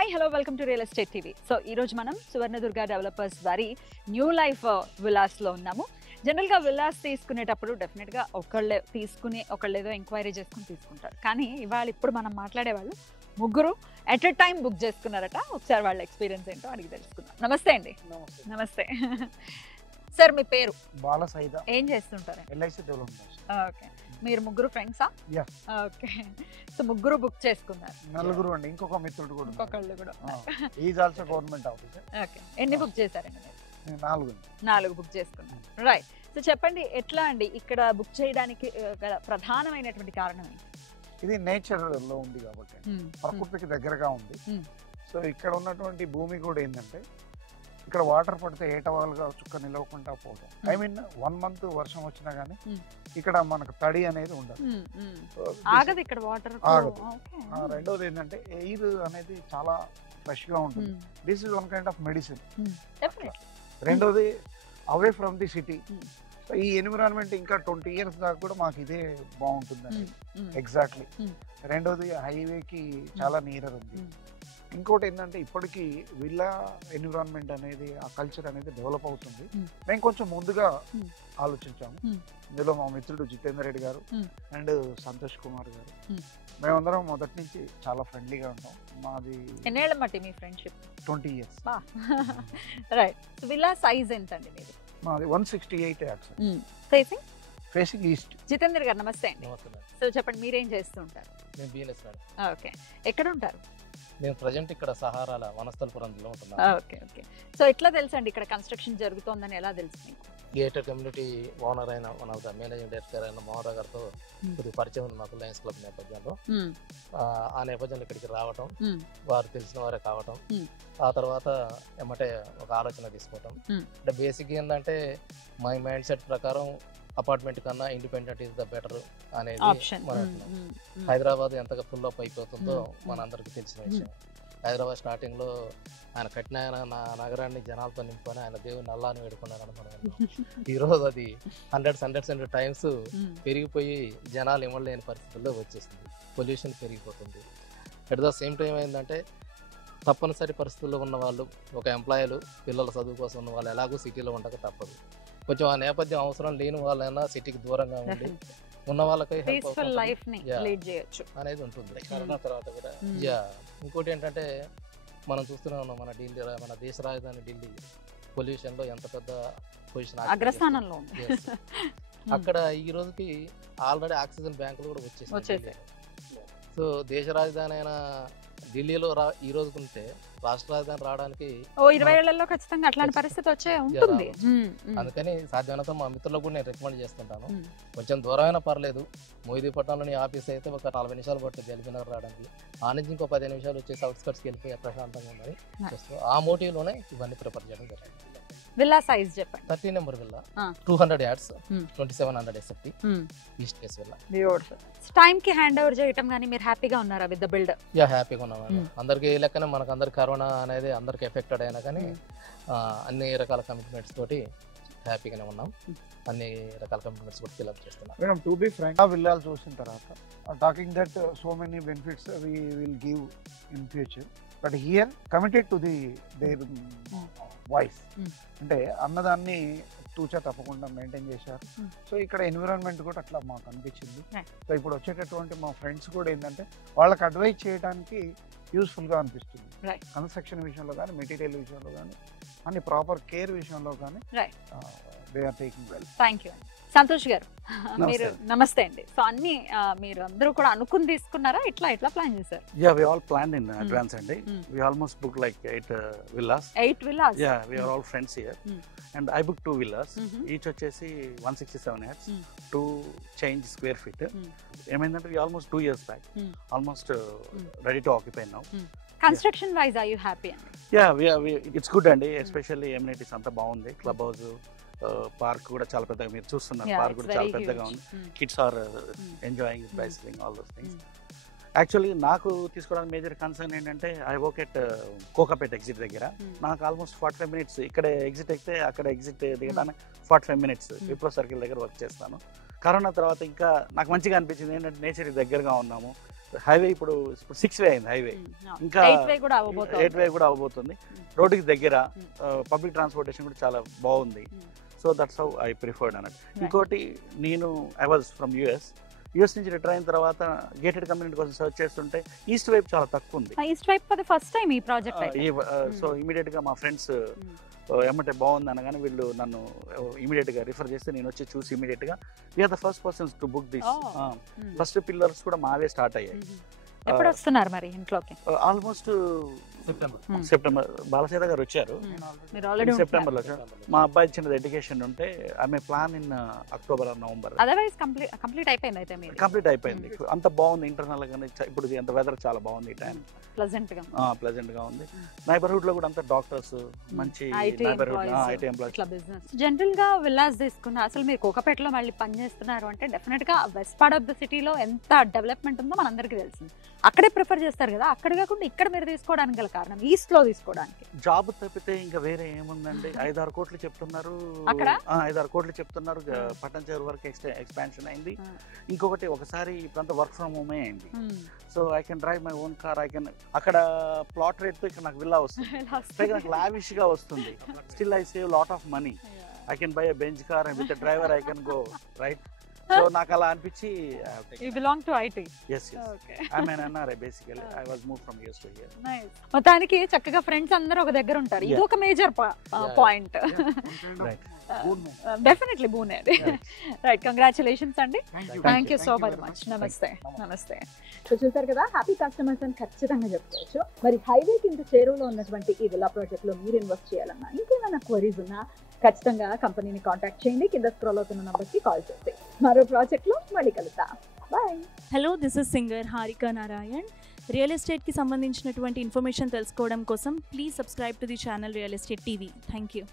Hi hello welcome to real estate TV. So ఈరోజు మనం Suvarnadurga developers వారి న్యూ లైఫ్ విలాస్లో ఉన్నాము. జనరల్గా విలాస్ తీసుకునేటప్పుడు డెఫినెట్గా ఒకళ్ళు ఏదో ఎంక్వైరీ చేసుకుని తీసుకుంటారు. కానీ ఇప్పుడు మనం మాట్లాడే వాళ్ళు ముగ్గురు ఎట్ ఎ టైం బుక్ చేసుకున్నారట. ఒకసారి వాళ్ళ ఎక్స్పీరియన్స్ ఏంటో అడిగి తెలుసుకుందాం. నమస్తే అండి. నమస్తే సార్, మీ పేరు? బాలసైద. ఏం చేస్తుంటారు? LIC development. ఓకే, మీరు ముగ్గురు ఫ్రెండ్సా? ఓకే, సో ముగ్గురు బుక్ చేసుకున్నారు. నలుగురు అండి, ఇంకొక మిత్రుడు కూడా. ఇంకొకళ్ళు కూడా. Is also government officer. Okay, ఎన్ని బుక్ చేశారండి మీరు? నాలుగు బుక్ చేసుకున్నారు. రైట్. సో చెప్పండి, ఎట్లా అండి ఇక్కడ బుక్ చేయడానికి గల ప్రధానమైనటువంటి కారణం ఏంటి? ఇది నేచర్ లో ఉంది కాబట్టి, ప్రకృతికి దగ్గరగా ఉంది. సో ఇక్కడ ఉన్నటువంటి భూమి కూడా ఏంటంటే, ఇక్కడ వాటర్ పడితే ఏటవాలుగా చుక్క నిలవకుండా పోవడం. ఐ మీన్ 1 month వర్షం వచ్చినా గానీ ఇక్కడ మనకు తడి అనేది ఉండదు, ఆగదు ఇక్కడ వాటర్. రెండోది ఏంటంటే ఎయిర్ అనేది చాలా ఫ్రెష్ గా ఉంటుంది. This is one kind of medicine. రెండోది అవే ఫ్రమ్ ది సిటీ. ఈ ఎన్విరాన్మెంట్ ఇంకా 20 years దాకా కూడా మాకు ఇదే బాగుంటుందండి. ఎగ్జాక్ట్లీ. రెండోది హైవేకి చాలా నియర్ ఉంది. ఇంకోటి ఏంటంటే, ఇప్పటికీ విల్లా ఎన్విరాన్మెంట్ అనేది, ఆ కల్చర్ అనేది డెవలప్ అవుతుంది. మేము కొంచెం ముందుగా ఆలోచించాము. ఇందులో మా మిత్రుడు జితేందర్ రెడ్డి గారు అండ్ సంతోష్ కుమార్ గారు, మేమందరం మొదటి నుంచి చాలా ఫ్రెండ్లీగా ఉంటాం. మాది ఎన్నేళ్ల మట్టి మీ friendship? 20 years. Right. Villa size ఎంత అండి మీది? మాది 168 acres. Facing east. జితేందర్ గారు నమస్తే అండి. సో చెప్పండి, మీరేం చేస్తూ ఉంటారు? నేను బిఎల్ఎస్ మేడం. ఓకే, ఎక్కడ ఉంటారు? నేను ప్రజెంట్ ఇక్కడ సహారాల వనస్థలపురంలో ఉంటున్నాను. Okay okay. సో ఎట్లా తెలుసు అండి ఇక్కడ కన్స్ట్రక్షన్ జరుగుతోందని ఎలా తెలుసు మీకు? గేటెడ్ కమ్యూనిటీ ఓనర్ అయిన one of the managing director అయిన మోహన్ గారితో కొద్దిగా పరిచయం ఉంది మాకు లయన్స్ క్లబ్ నేపథ్యంలో. ఆ నేపథ్యంలో ఇక్కడికి రావటం, వారు తెలిసిన వారే కావటం, ఆ తర్వాత ఏమంటే ఒక ఆలోచన తీసుకోవటం. అంటే బేసిక్ ఏంటంటే, మై మైండ్ సెట్ ప్రకారం అపార్ట్మెంట్ కన్నా ఇండిపెండెంట్ ఈజ్ ద బెటర్ అనేది. హైదరాబాద్ ఎంతగా ఫుల్ అప్ అయిపోతుందో మనందరికి తెలిసిన విషయం. హైదరాబాద్ స్టార్టింగ్ లో ఆయన కట్టిన నగరాన్ని జనాలతో నింపుకొని ఆయన దేవుని నల్లాని వేడుకున్నాను అనుకున్నాను. ఈ రోజు అది హండ్రెడ్స్ టైమ్స్ పెరిగిపోయి జనాలు ఇవ్వలేని పరిస్థితుల్లో వచ్చేసింది. పొల్యూషన్ పెరిగిపోతుంది. అట్ ద సేమ్ టైం ఏంటంటే, తప్పనిసరి పరిస్థితుల్లో ఉన్న వాళ్ళు, ఒక ఎంప్లాయీలు, పిల్లల చదువు కోసం ఉన్న వాళ్ళు ఎలాగో సిటీలో ఉండక తప్పదు. కొంచెం ఆ నేపథ్యం అవసరం లేని వాళ్ళైనా సిటీకి దూరంగా ఉండి ఉన్న వాళ్ళకి అనేది ఉంటుంది. కరోనా తర్వాత కూడా ఇంకోటి ఏంటంటే, మనం చూస్తూనే ఉన్నాం, మన దేశ రాజధాని ఢిల్లీ పొల్యూషన్ లో ఎంత పెద్ద పొజిషన్, అగ్రస్థానంలో ఉంది. అక్కడ ఈ రోజుకి ఆల్రెడీ ఆక్సిజన్ బ్యాంకులు కూడా వచ్చేసాయి. సో దేశ రాజధాని అయిన ఢిల్లీలో ఈ రోజుకుంటే రాష్ట్ర రాజధాని రావడానికి 20 ఏళ్లలో ఖచ్చితంగా అట్లాంటి పరిస్థితి వచ్చే ఉంటుంది. అందుకని సాధ్యమైనంత మా మిత్రులకు కూడా నేను రికమెండ్ చేస్తుంటాను, కొంచెం దూరమైనా పర్లేదు. మొయిదీపట్నంలోని ఆఫీస్ అయితే ఒక 40 నిమిషాలు పడుతుంది ఎల్బీనగర్ రావడానికి. ఆ నుంచి ఇంకో 15 నిమిషాలు వచ్చేసి అవుట్స్కట్స్కి వెళ్ళిపోయి ప్రశాంతంగా ఉండాలి. ఆ మోటివ్ లోనే ఇవన్నీ ప్రిపేర్ చేయడం జరిగింది. విల్లా సైజ్ చెప్పండి. 30 number villa, 200 yards, 2700 SFT, east face villa. Time కి హ్యాండ్ ఓవర్ చేయటం గానీ మీరు హ్యాపీగా ఉన్నారా విత్ ద బిల్డర్? హ్యాపీగా ఉన్నాం. అందరికి లెక్కనే మనకు అందరికి కరోనా అనేది అందరికి ఎఫెక్టెడ్ అయినా కానీ అన్ని రకాల కమిట్మెంట్స్ తోటి హ్యాపీగానే ఉన్నాం. అన్ని రకాల కమిట్మెంట్స్ కూడా ఫిల్అప్ చేస్తున్నాం. మేడం, టు బి ఫ్రాంక్, ఆ విల్లాలు చూసిన తర్వాత talking that so many benefits we will give in future, but here committed to the their voice. అంటే అన్నదాన్ని తూచా తప్పకుండా మెయింటైన్ చేశారు. సో ఇక్కడ ఎన్విరాన్మెంట్ కూడా అట్లా మాకు అనిపించింది. సో ఇప్పుడు వచ్చేటటువంటి మా ఫ్రెండ్స్ కూడా ఏంటంటే, వాళ్ళకి అడ్వైజ్ చేయడానికి యూస్ఫుల్గా అనిపిస్తుంది. కన్స్ట్రక్షన్ విషయంలో కానీ, మెటీరియల్ విషయంలో కానీ, అన్ని ప్రాపర్ కేర్ విషయంలో కానీ they are taking well. Thank you. Santosh గారు, మీరు నమస్తే అండి. సో అన్ని మీరు అందరూ కూడా అనుకుని తీసుకున్నారా? ఎట్లా ప్లాన్ చేశారు? We all planned in advance అండి. We almost booked like 8 villas. 8 villas? We are all friends here. And I booked 2 villas. Each వచ్చేసి 167 acres, 2 change square feet. ఏమైందంటే, we almost 2 years back, almost ready to occupy now. Construction wise, are you happy? It's good అండి. Especially amenities అంతా బాగుంది. Club house, park కూడా చాలా పెద్దగా మీరు చూస్తున్నారు. పార్క్ కూడా చాలా పెద్దగా ఉంది. Kids are enjoying bicycling, all those things. Actually నాకు తీసుకోవడానికి మేజర్ కన్సర్న్ ఏంటంటే, I work at Kokapet exit దగ్గర. నాకు ఆల్మోస్ట్ 45 minutes ఇక్కడ ఎగ్జిట్ ఎక్కితే అక్కడ ఎగ్జిట్ దిగడానికి 45 minutes విప్రో సర్కిల్ దగ్గర వర్క్ చేస్తాను. కరోనా తర్వాత ఇంకా నాకు మంచిగా అనిపించింది ఏంటంటే, నేచర్కి దగ్గరగా ఉన్నాము. హైవే ఇప్పుడు 6 వే అయింది హైవే, ఇంకా 8 వే కూడా అవ్వబోతోంది. 8 వే కూడా అవబోతుంది. రోడ్డుకి దగ్గర, పబ్లిక్ ట్రాన్స్పోర్టేషన్ కూడా చాలా బాగుంది. So that's how I preferred అన్నట్టు. ఇంకోటి, నేను ఐ వాజ్ ఫ్రమ్ యుఎస్ నుంచి రిటైర్ అయిన తర్వాత గేటెడ్ కమ్యూనిటీ కోసం సర్చ్ చేస్తుంటే ఈస్ట్ వైపు చాలా తక్కువ ఉంది. ఈస్ట్ వైపు ఫర్ ద ఫస్ట్ టైం ఈ ప్రాజెక్ట్ సో ఇమీడియట్ గా మా ఫ్రెండ్స్ ఏమంటే బాగుంది అనగానే వీళ్ళు నన్ను ఇమీడియట్ గా రిఫర్ చేస్తే నేను వచ్చి చూసి ఇమీడియట్ గా we are the first persons to book this. First pillars కూడా మావే స్టార్ట్ అయ్యాయి. ఎప్పుడు వస్తున్నారు మరి ఇంట్లోకి? Almost September. బాలసేద గారు వచ్చారు సెప్టెంబర్ లో. మా అబ్బాయి చిన్నది ఎడ్యుకేషన్ ఉంటే ఆమె plan in October or November. Otherwise complete అయిపోయింది అయితే మీది? కంప్లీట్ అయిపోయింది. అంత బాగుంది ఇంటర్నల్ గానే. ఇప్పుడు అంత వెదర్ చాలా బాగుంది ఈ టైం, ప్లెజెంట్ గా ఉంది. నైబర్హుడ్ లో కూడా అంత డాక్టర్స్, మంచి నైబర్హుడ్ ఐటీ ఎంప్లాయీస్. జనరల్ గా విల్లాస్ తీసుకున్న అసలు మీరు కోకపేటలో మళ్ళీ పని చేస్తున్నారు అంటే డెఫినెట్ గా వెస్ట్ పార్ట్ ఆఫ్ ద సిటీలో ఎంత డెవలప్మెంట్ ఉందో మనందరికీ తెలిసింది. అక్కడే ప్రిఫర్ చేస్తారు కదా, అక్కడ కాకుండా ఇక్కడ మీరు తీసుకోవడానికి గల కారణం ఈస్ట్ లో తీసుకోవడానికి? జాబ్ తప్పితే ఇంకా వేరే ఏముందండి. 5-6 కోట్లు చెప్తున్నారు అక్కడ. 5-6 కోట్లు చెప్తున్నారు. పట్టణచేరు వరకు ఎక్స్పాన్షన్ అయింది. ఇంకొకటి, ఒకసారి ఇప్పుడంతా వర్క్ ఫ్రమ్ హోమే అయింది. So I can drive my own car. I can అక్కడ ప్లాట్ రేట్ తో ఇక్కడ నాకు విల్లా వస్తుంది, నాకు లావిష్ గా వస్తుంది. Still I save lot of money. I can buy bench car and with driver I can go right. So నాకు అలా అనిపించి You belong to IT? Yes. Okay. I'm an NRI basically. I was moved from US to here. Nice. మొత్తానికి చక్కగా friends అందరూ ఒక దగ్గర ఉంటారు. ఇది ఒక మేజర్ పాయింట్. డెఫినెట్లీ బూనే అది. రైట్, కంగ్రాచులేషన్స్ అండి. Thank you so very much. నమస్తే. సో చూసారు కదా, హ్యాపీ కస్టమర్స్ అని ఖచ్చితంగా చెప్పుకోవచ్చు. మరి హైవే కింద చేరువలో ఉన్నటువంటి ఈ విల్లా ప్రాజెక్ట్ లో మీరు ఇన్వెస్ట్ చేయాలన్నా, ఇంకేమైనా క్వరీస్ ఉన్నా ఖచ్చితంగా కంపెనీని కాంటాక్ట్ చేయండి. కింద స్క్రోల్ అవుతున్న నంబర్కి కాల్ చేసి మరో ప్రాజెక్ట్లో మళ్ళీ కలుద్దాం. Bye. Hello, this is singer Harika Narayan. Real ఎస్టేట్కి సంబంధించినటువంటి ఇన్ఫర్మేషన్ తెలుసుకోవడం కోసం please subscribe to the channel real estate TV. Thank you.